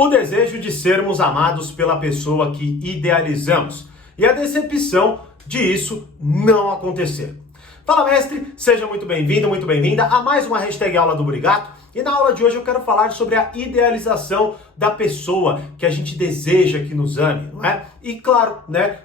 O desejo de sermos amados pela pessoa que idealizamos e a decepção de isso não acontecer. Fala, mestre, seja muito bem-vindo, muito bem-vinda a mais uma hashtag Aula do Brigato. E na aula de hoje eu quero falar sobre a idealização da pessoa que a gente deseja que nos ame, não é? E claro, né,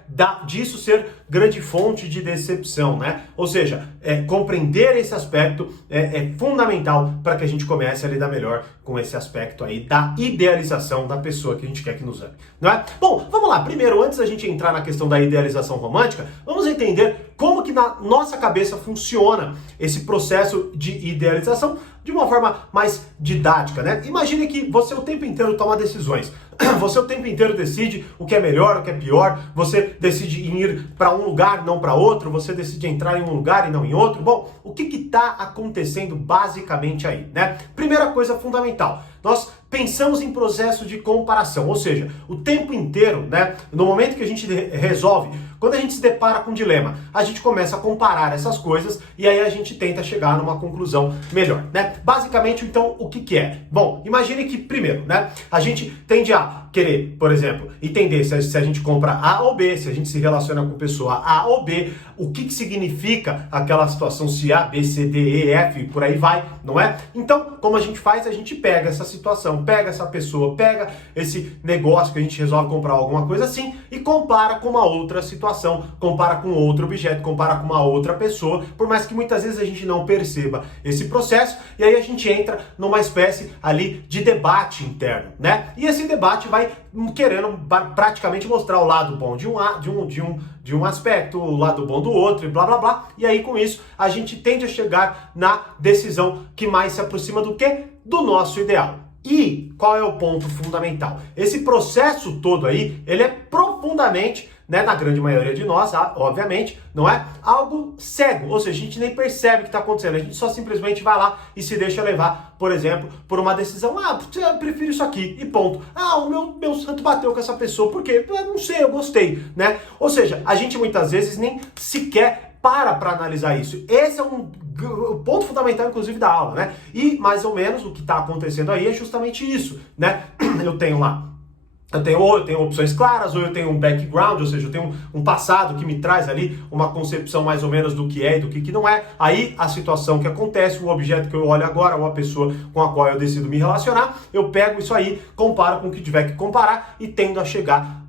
disso ser grande fonte de decepção, né? Ou seja, compreender esse aspecto é fundamental para que a gente comece a lidar melhor com esse aspecto aí da idealização da pessoa que a gente quer que nos ame, não é? Bom, vamos lá. Primeiro, antes da gente entrar na questão da idealização romântica, vamos entender como que na nossa cabeça funciona esse processo de idealização de uma forma mais didática, né? Imagine que você o tempo inteiro toma decisões. Você o tempo inteiro decide o que é melhor, o que é pior. Você decide ir para um lugar, não para outro. Você decide entrar em um lugar e não em outro. Bom, o que está acontecendo basicamente aí, né? Primeira coisa fundamental. Nós pensamos em processo de comparação, ou seja, o tempo inteiro, né? No momento que a gente resolve, quando a gente se depara com um dilema, a gente começa a comparar essas coisas e aí a gente tenta chegar numa conclusão melhor, né? Basicamente, então, o que é? Bom, imagine que, primeiro, né? A gente tende a querer, por exemplo, entender se a gente compra A ou B, se a gente se relaciona com pessoa A ou B, o que significa aquela situação, se A, B, C, D, E, F, e por aí vai, não é? Então, como a gente faz? A gente pega essa situação, pega essa pessoa, pega esse negócio que a gente resolve comprar alguma coisa assim e compara com uma outra situação, compara com outro objeto, compara com uma outra pessoa, por mais que muitas vezes a gente não perceba esse processo, e aí a gente entra numa espécie ali de debate interno, né? E esse debate vai querendo praticamente mostrar o lado bom de um aspecto, o lado bom do outro e blá blá blá, e aí com isso a gente tende a chegar na decisão que mais se aproxima do quê? Do nosso ideal. E qual é o ponto fundamental? Esse processo todo aí, ele é profundamente, né, na grande maioria de nós, obviamente, não é algo cego, ou seja, a gente nem percebe o que está acontecendo, a gente só simplesmente vai lá e se deixa levar, por exemplo, por uma decisão, eu prefiro isso aqui, e ponto. O meu santo bateu com essa pessoa, por quê? Eu não sei, eu gostei, né? Ou seja, a gente muitas vezes nem sequer para analisar isso. Esse é o ponto fundamental, inclusive, da aula, né? E, mais ou menos, o que está acontecendo aí é justamente isso, né? Eu tenho opções claras, ou eu tenho um background, ou seja, eu tenho um passado que me traz ali uma concepção mais ou menos do que é e do que não é. Aí a situação que acontece, o objeto que eu olho agora, ou a pessoa com a qual eu decido me relacionar, eu pego isso aí, comparo com o que tiver que comparar e tendo a chegar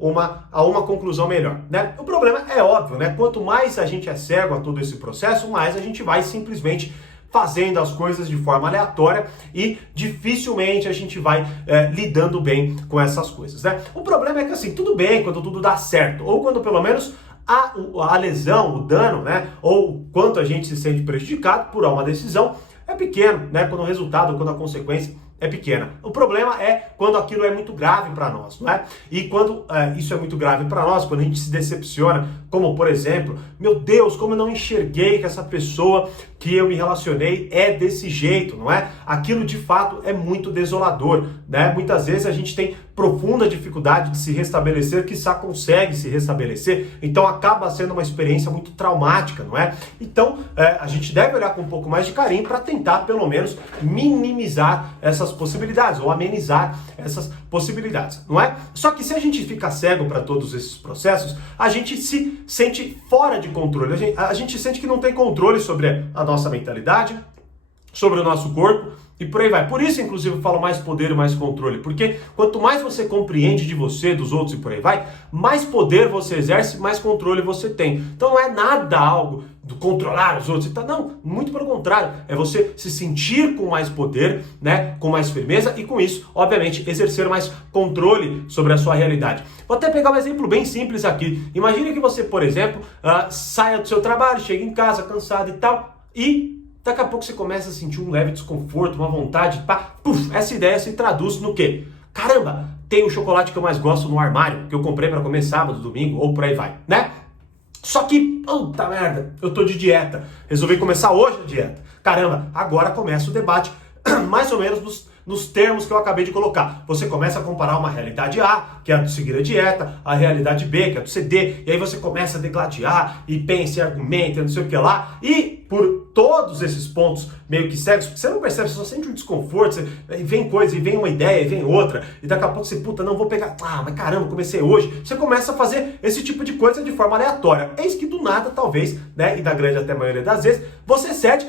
a uma conclusão melhor, né? O problema é óbvio, né? Quanto mais a gente é cego a todo esse processo, mais a gente vai simplesmente fazendo as coisas de forma aleatória e dificilmente a gente vai lidando bem com essas coisas, né? O problema é que assim, tudo bem quando tudo dá certo, ou quando pelo menos a lesão, o dano, né? Ou quanto a gente se sente prejudicado por uma decisão é pequeno, né? Quando o resultado, quando a consequência é pequena. O problema é quando aquilo é muito grave para nós, não é? E quando isso é muito grave para nós, quando a gente se decepciona, como por exemplo, meu Deus, como eu não enxerguei que essa pessoa que eu me relacionei é desse jeito, não é? Aquilo de fato é muito desolador, né? Muitas vezes a gente tem profunda dificuldade de se restabelecer, que só consegue se restabelecer, então acaba sendo uma experiência muito traumática, não é? Então a gente deve olhar com um pouco mais de carinho para tentar pelo menos minimizar essas possibilidades ou amenizar essas possibilidades, não é? Só que se a gente fica cego para todos esses processos, a gente se sente fora de controle, a gente sente que não tem controle sobre a nossa mentalidade, sobre o nosso corpo e por aí vai. Por isso, inclusive, eu falo mais poder e mais controle, porque quanto mais você compreende de você, dos outros e por aí vai, mais poder você exerce, mais controle você tem. Então não é nada algo do controlar os outros e tal, não, muito pelo contrário, é você se sentir com mais poder, né, com mais firmeza e com isso, obviamente, exercer mais controle sobre a sua realidade. Vou até pegar um exemplo bem simples aqui. Imagine que você, por exemplo, saia do seu trabalho, chega em casa cansado e tal, e daqui a pouco você começa a sentir um leve desconforto, uma vontade, essa ideia se traduz no quê? Caramba, tem o chocolate que eu mais gosto no armário, que eu comprei para comer sábado, domingo, ou por aí vai, né? Só que, puta merda, eu tô de dieta, resolvi começar hoje a dieta. Caramba, agora começa o debate, mais ou menos nos termos que eu acabei de colocar. Você começa a comparar uma realidade A, que é a de seguir a dieta, a realidade B, que é a do CD, e aí você começa a degladiar, e pensa, e argumenta, não sei o que lá, e por todos esses pontos meio que cegos, você não percebe, você só sente um desconforto, vem coisa, e vem uma ideia, e vem outra, e daqui a pouco você, puta, não vou pegar, mas caramba, comecei hoje. Você começa a fazer esse tipo de coisa de forma aleatória. Eis que do nada, talvez, né, e da grande até maioria das vezes, você cede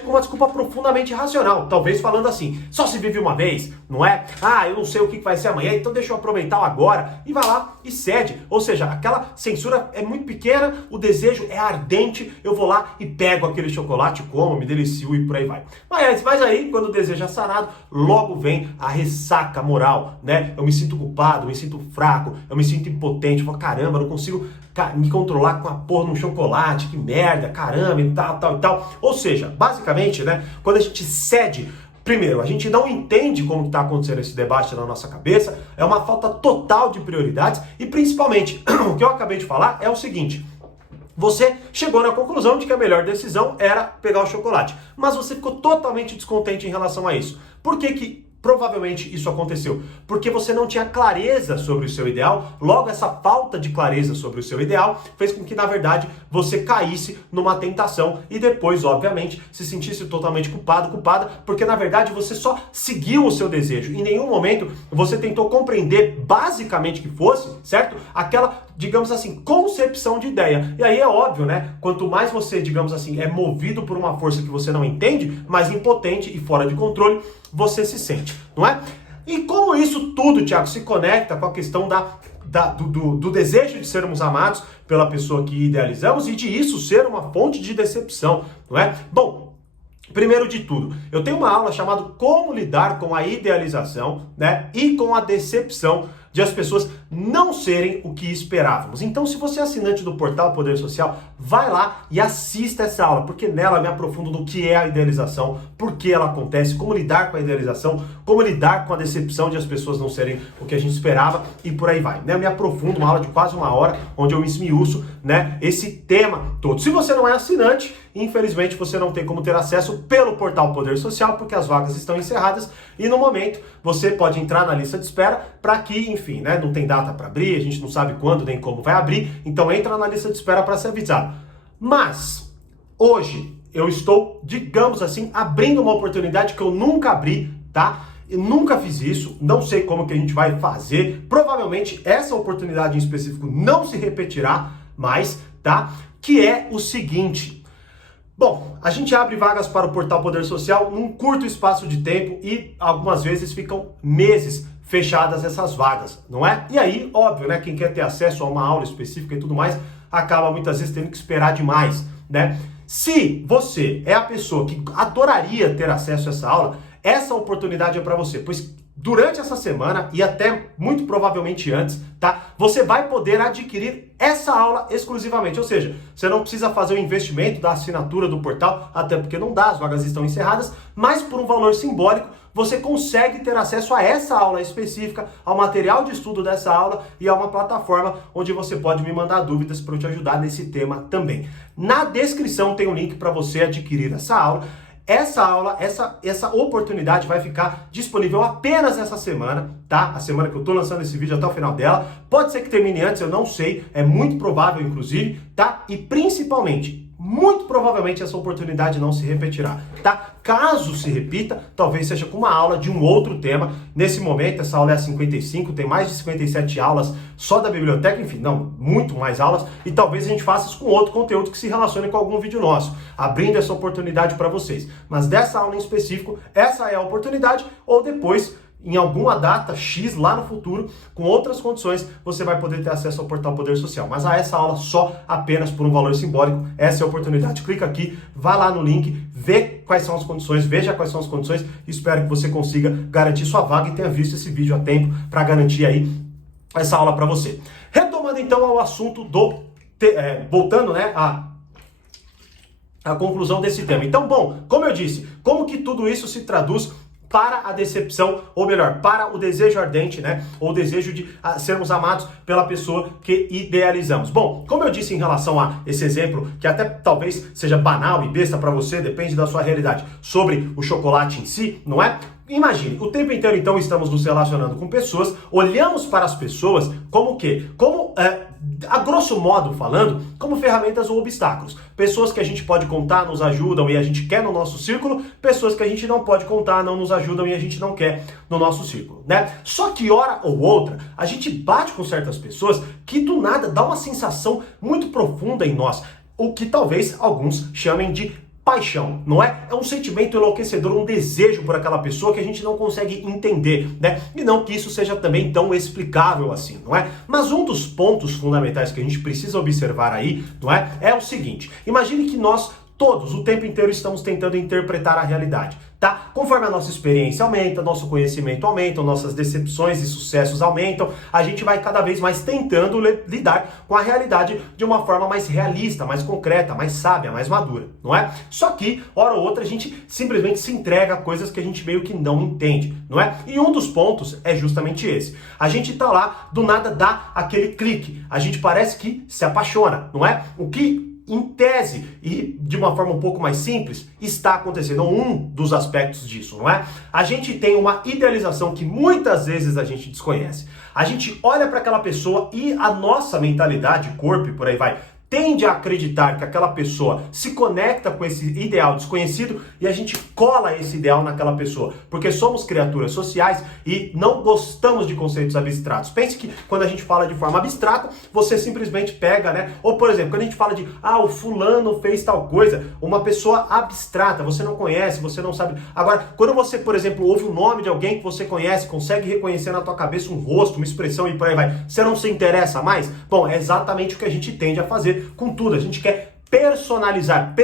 com uma desculpa profundamente irracional, talvez falando assim, só se vive uma vez, não é? Eu não sei o que vai ser amanhã, então deixa eu aproveitar o agora, e vai lá e cede. Ou seja, aquela censura é muito pequena, o desejo é ardente, eu vou lá e pego aquele chocolate, como, me delicio e por aí vai. Mas aí, quando o desejo é sanado, logo vem a ressaca moral, né? Eu me sinto culpado, eu me sinto fraco, eu me sinto impotente, eu falo, caramba, eu não consigo me controlar com a porra num chocolate, que merda, caramba, e tal. Ou seja, basicamente, né, quando a gente cede, primeiro, a gente não entende como está acontecendo esse debate na nossa cabeça, é uma falta total de prioridades e principalmente, o que eu acabei de falar é o seguinte, você chegou na conclusão de que a melhor decisão era pegar o chocolate, mas você ficou totalmente descontente em relação a isso. Por que provavelmente isso aconteceu? Porque você não tinha clareza sobre o seu ideal, logo essa falta de clareza sobre o seu ideal fez com que, na verdade, você caísse numa tentação e depois, obviamente, se sentisse totalmente culpada, porque, na verdade, você só seguiu o seu desejo. Em nenhum momento você tentou compreender basicamente que fosse, certo? Aquela, digamos assim, concepção de ideia. E aí é óbvio, né? Quanto mais você, digamos assim, é movido por uma força que você não entende, mais impotente e fora de controle você se sente, não é? E como isso tudo, Thiago, se conecta com a questão do desejo de sermos amados pela pessoa que idealizamos e de isso ser uma fonte de decepção, não é? Bom, primeiro de tudo, eu tenho uma aula chamada Como Lidar com a Idealização, né, e com a Decepção de as pessoas não serem o que esperávamos. Então, se você é assinante do portal Poder Social, vai lá e assista essa aula, porque nela eu me aprofundo no que é a idealização, por que ela acontece, como lidar com a idealização, como lidar com a decepção de as pessoas não serem o que a gente esperava e por aí vai. Né? Eu me aprofundo, uma aula de quase 1 hora, onde eu me esmiuço, né, esse tema todo. Se você não é assinante, infelizmente você não tem como ter acesso pelo portal Poder Social, porque as vagas estão encerradas e no momento você pode entrar na lista de espera para que, enfim, né, não tem data para abrir, a gente não sabe quando nem como vai abrir, então entra na lista de espera para ser avisado. Mas hoje eu estou, digamos assim, abrindo uma oportunidade que eu nunca abri, tá? Eu nunca fiz isso, não sei como que a gente vai fazer, provavelmente essa oportunidade em específico não se repetirá mais, tá? Que é o seguinte: bom, a gente abre vagas para o portal Poder Social num curto espaço de tempo e algumas vezes ficam meses fechadas essas vagas, não é? E aí, óbvio, né, quem quer ter acesso a uma aula específica e tudo mais, acaba muitas vezes tendo que esperar demais, né? Se você é a pessoa que adoraria ter acesso a essa aula, essa oportunidade é para você, pois durante essa semana e até muito provavelmente antes, tá? Você vai poder adquirir essa aula exclusivamente, ou seja, você não precisa fazer o investimento da assinatura do portal, até porque não dá, as vagas estão encerradas, mas por um valor simbólico, você consegue ter acesso a essa aula específica, ao material de estudo dessa aula e a uma plataforma onde você pode me mandar dúvidas para eu te ajudar nesse tema também. Na descrição tem um link para você adquirir essa aula. Essa aula, essa oportunidade vai ficar disponível apenas essa semana, tá? A semana que eu tô lançando esse vídeo até o final dela. Pode ser que termine antes, eu não sei, é muito provável inclusive, tá? E principalmente, muito provavelmente essa oportunidade não se repetirá, tá? Caso se repita, talvez seja com uma aula de um outro tema. Nesse momento, essa aula é a 55, tem mais de 57 aulas só da biblioteca, enfim, não, muito mais aulas, e talvez a gente faça isso com outro conteúdo que se relacione com algum vídeo nosso, abrindo essa oportunidade para vocês. Mas dessa aula em específico, essa é a oportunidade, ou depois, em alguma data X lá no futuro, com outras condições, você vai poder ter acesso ao portal Poder Social. Mas a essa aula só apenas por um valor simbólico, essa é a oportunidade. Clica aqui, vai lá no link, vê quais são as condições, veja quais são as condições, espero que você consiga garantir sua vaga e tenha visto esse vídeo a tempo para garantir aí essa aula para você. Retomando então ao assunto voltando, né, a conclusão desse tema. Então, bom, como eu disse, como que tudo isso se traduz para a decepção, ou melhor, para o desejo ardente, né? Ou o desejo de sermos amados pela pessoa que idealizamos. Bom, como eu disse em relação a esse exemplo, que até talvez seja banal e besta para você, depende da sua realidade, sobre o chocolate em si, não é? Imagine, o tempo inteiro então estamos nos relacionando com pessoas, olhamos para as pessoas como o quê? Como, a grosso modo falando, como ferramentas ou obstáculos. Pessoas que a gente pode contar, nos ajudam e a gente quer no nosso círculo, pessoas que a gente não pode contar, não nos ajudam e a gente não quer no nosso círculo, né? Só que hora ou outra, a gente bate com certas pessoas que do nada dá uma sensação muito profunda em nós, o que talvez alguns chamem de paixão, não é? É um sentimento enlouquecedor, um desejo por aquela pessoa que a gente não consegue entender, né? E não que isso seja também tão explicável assim, não é? Mas um dos pontos fundamentais que a gente precisa observar aí, não é? É o seguinte, imagine que nós todos, o tempo inteiro, estamos tentando interpretar a realidade, tá? Conforme a nossa experiência aumenta, nosso conhecimento aumenta, nossas decepções e sucessos aumentam, a gente vai cada vez mais tentando lidar com a realidade de uma forma mais realista, mais concreta, mais sábia, mais madura, não é? Só que, hora ou outra, a gente simplesmente se entrega a coisas que a gente meio que não entende, não é? E um dos pontos é justamente esse. A gente tá lá, do nada dá aquele clique, a gente parece que se apaixona, não é? O que em tese e de uma forma um pouco mais simples, está acontecendo um dos aspectos disso, não é? A gente tem uma idealização que muitas vezes a gente desconhece. A gente olha para aquela pessoa e a nossa mentalidade, corpo e por aí vai, tende a acreditar que aquela pessoa se conecta com esse ideal desconhecido e a gente cola esse ideal naquela pessoa, porque somos criaturas sociais e não gostamos de conceitos abstratos. Pense que quando a gente fala de forma abstrata, você simplesmente pega, né? Ou, por exemplo, quando a gente fala de, o fulano fez tal coisa, uma pessoa abstrata, você não conhece, você não sabe. Agora, quando você, por exemplo, ouve o nome de alguém que você conhece, consegue reconhecer na tua cabeça um rosto, uma expressão e por aí vai, você não se interessa mais? Bom, é exatamente o que a gente tende a fazer com tudo. A gente quer personalizar,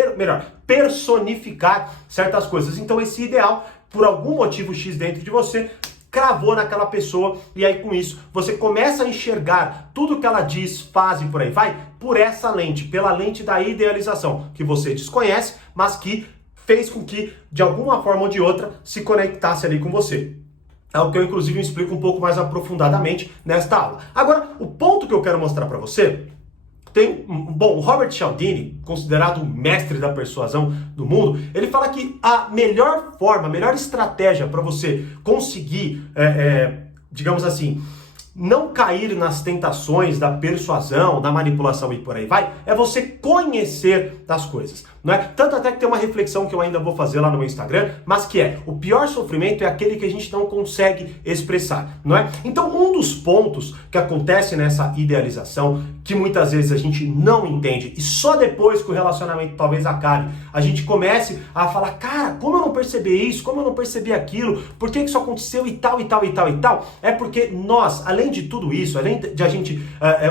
personificar certas coisas. Então esse ideal, por algum motivo X dentro de você, cravou naquela pessoa e aí com isso você começa a enxergar tudo que ela diz, faz e por aí vai, por essa lente, pela lente da idealização, que você desconhece, mas que fez com que, de alguma forma ou de outra, se conectasse ali com você. É o que eu, inclusive, explico um pouco mais aprofundadamente nesta aula. Agora, o ponto que eu quero mostrar para você o Robert Cialdini, considerado o mestre da persuasão do mundo, ele fala que a melhor forma, a melhor estratégia para você conseguir, digamos assim, não cair nas tentações da persuasão, da manipulação e por aí vai, é você conhecer das coisas, não é? Tanto até que tem uma reflexão que eu ainda vou fazer lá no meu Instagram, mas que é, o pior sofrimento é aquele que a gente não consegue expressar, não é? Então, um dos pontos que acontece nessa idealização, que muitas vezes a gente não entende, e só depois que o relacionamento talvez acabe, a gente comece a falar, cara, como eu não percebi isso, como eu não percebi aquilo, por que isso aconteceu e tal, e tal, e tal, e tal, é porque nós, além de tudo isso, além de a gente,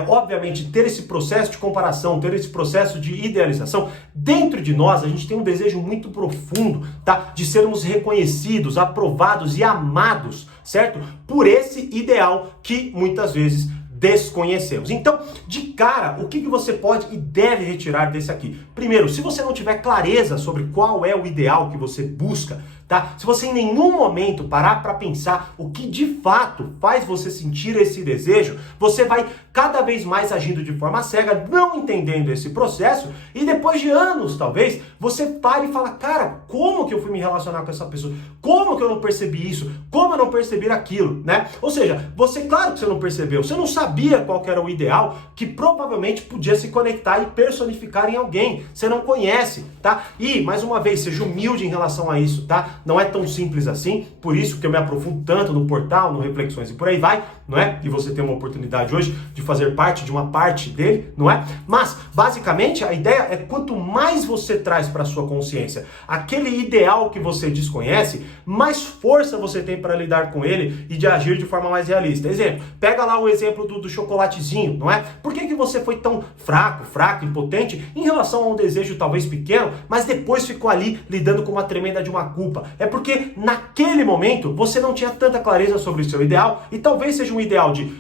obviamente, ter esse processo de comparação, ter esse processo de idealização, dentro de nós a gente tem um desejo muito profundo, tá? De sermos reconhecidos, aprovados e amados, certo? Por esse ideal que muitas vezes desconhecemos. Então, de cara, o que você pode e deve retirar desse aqui? Primeiro, se você não tiver clareza sobre qual é o ideal que você busca, tá? Se você em nenhum momento parar para pensar o que de fato faz você sentir esse desejo, você vai cada vez mais agindo de forma cega, não entendendo esse processo, e depois de anos, talvez, você para e fala, cara, como que eu fui me relacionar com essa pessoa? Como que eu não percebi isso? Como eu não percebi aquilo, né? Ou seja, você, claro que você não percebeu, você não sabia qual que era o ideal que provavelmente podia se conectar e personificar em alguém. Você não conhece, tá? E, mais uma vez, seja humilde em relação a isso, tá? Não é tão simples assim, por isso que eu me aprofundo tanto no portal, no Reflexões e por aí vai, não é? E você tem uma oportunidade hoje de fazer parte de uma parte dele, não é? Mas, basicamente, a ideia é quanto mais você traz para sua consciência aquele ideal que você desconhece, mais força você tem para lidar com ele e de agir de forma mais realista. Exemplo, pega lá o exemplo do chocolatezinho, não é? Por que você foi tão fraco, impotente em relação a um desejo talvez pequeno, mas depois ficou ali lidando com uma tremenda de uma culpa? É porque naquele momento você não tinha tanta clareza sobre o seu ideal e talvez seja um ideal de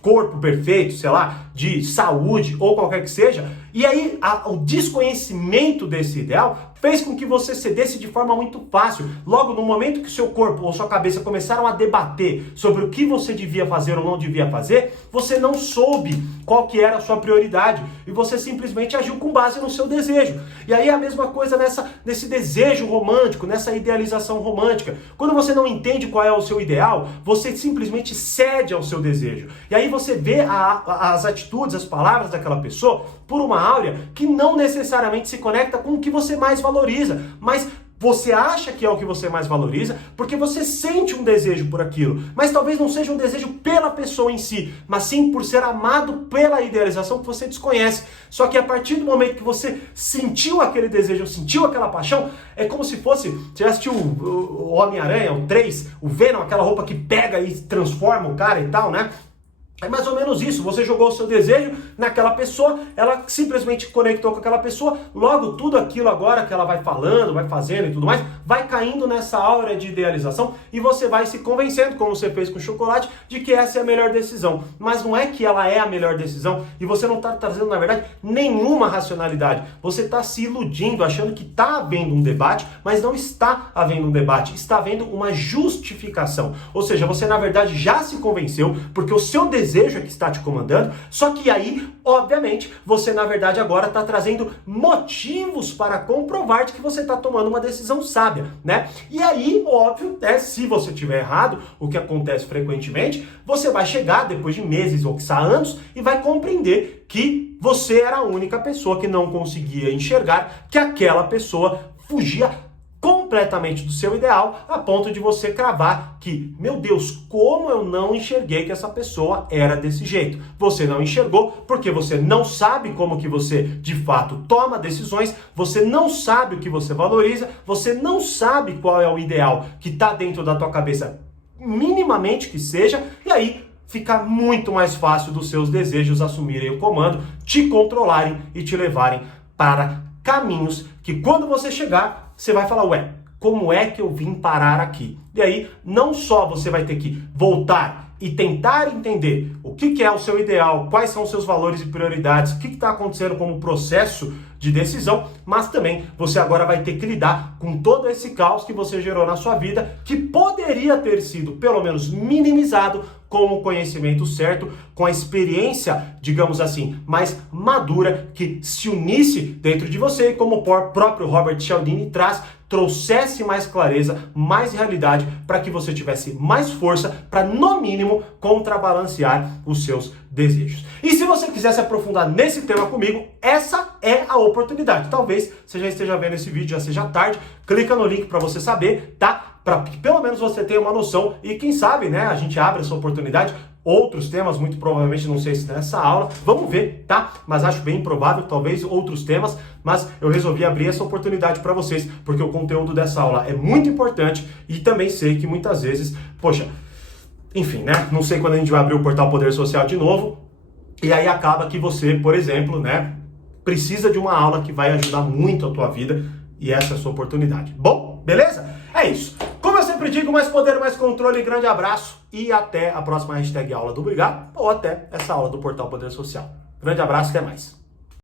corpo perfeito, sei lá, de saúde ou qualquer que seja, E aí, o desconhecimento desse ideal fez com que você cedesse de forma muito fácil. Logo, no momento que o seu corpo ou sua cabeça começaram a debater sobre o que você devia fazer ou não devia fazer, você não soube qual que era a sua prioridade e você simplesmente agiu com base no seu desejo. E aí a mesma coisa nesse desejo romântico, nessa idealização romântica. Quando você não entende qual é o seu ideal, você simplesmente cede ao seu desejo. E aí você vê as atitudes, as palavras daquela pessoa por uma áurea que não necessariamente se conecta com o que você mais valoriza, mas você acha que é o que você mais valoriza porque você sente um desejo por aquilo, mas talvez não seja um desejo pela pessoa em si, mas sim por ser amado pela idealização que você desconhece. Só que a partir do momento que você sentiu aquele desejo, sentiu aquela paixão, é como se fosse, você já assistiu o Homem-Aranha, o 3, o Venom, aquela roupa que pega e transforma o cara e tal, né? É mais ou menos isso, você jogou o seu desejo naquela pessoa, ela simplesmente conectou com aquela pessoa, logo tudo aquilo agora que ela vai falando, vai fazendo e tudo mais, vai caindo nessa aura de idealização e você vai se convencendo, como você fez com o chocolate, de que essa é a melhor decisão. Mas não é que ela é a melhor decisão e você não está trazendo, na verdade, nenhuma racionalidade. Você está se iludindo, achando que está havendo um debate, mas não está havendo um debate, está havendo uma justificação. Ou seja, você na verdade já se convenceu porque o seu desejo é que está te comandando, só que aí, obviamente, você na verdade agora está trazendo motivos para comprovar de que você está tomando uma decisão sábia, né? E aí, óbvio, se você tiver errado, o que acontece frequentemente, você vai chegar depois de meses ou quiçá anos e vai compreender que você era a única pessoa que não conseguia enxergar que aquela pessoa fugia completamente do seu ideal, a ponto de você cravar que, meu Deus, como eu não enxerguei que essa pessoa era desse jeito. Você não enxergou porque você não sabe como que você, de fato, toma decisões, você não sabe o que você valoriza, você não sabe qual é o ideal que está dentro da tua cabeça, minimamente que seja, e aí fica muito mais fácil dos seus desejos assumirem o comando, te controlarem e te levarem para caminhos que quando você chegar, você vai falar, ué, como é que eu vim parar aqui? E aí, não só você vai ter que voltar e tentar entender o que é o seu ideal, quais são os seus valores e prioridades, o que está acontecendo como processo de decisão, mas também você agora vai ter que lidar com todo esse caos que você gerou na sua vida, que poderia ter sido, pelo menos, minimizado com o conhecimento certo, com a experiência, digamos assim, mais madura, que se unisse dentro de você, como o próprio Robert Cialdini traz, trouxesse mais clareza, mais realidade, para que você tivesse mais força para, no mínimo, contrabalancear os seus desejos. E se você quiser se aprofundar nesse tema comigo, essa é a oportunidade. Talvez você já esteja vendo esse vídeo, já seja tarde, clica no link para você saber, tá? Para que pelo menos você tenha uma noção e quem sabe, né, a gente abre essa oportunidade. Outros temas, muito provavelmente, não sei se nessa aula, vamos ver, tá? Mas acho bem improvável, talvez outros temas, mas eu resolvi abrir essa oportunidade para vocês, porque o conteúdo dessa aula é muito importante e também sei que muitas vezes, poxa, enfim, né? Não sei quando a gente vai abrir o portal Poder Social de novo, e aí acaba que você, por exemplo, né, precisa de uma aula que vai ajudar muito a tua vida, e essa é a sua oportunidade. Bom, beleza? É isso. Como eu sempre digo, mais poder, mais controle, grande abraço e até a próxima hashtag aula do Brigar ou até essa aula do Portal Poder Social. Grande abraço, até mais.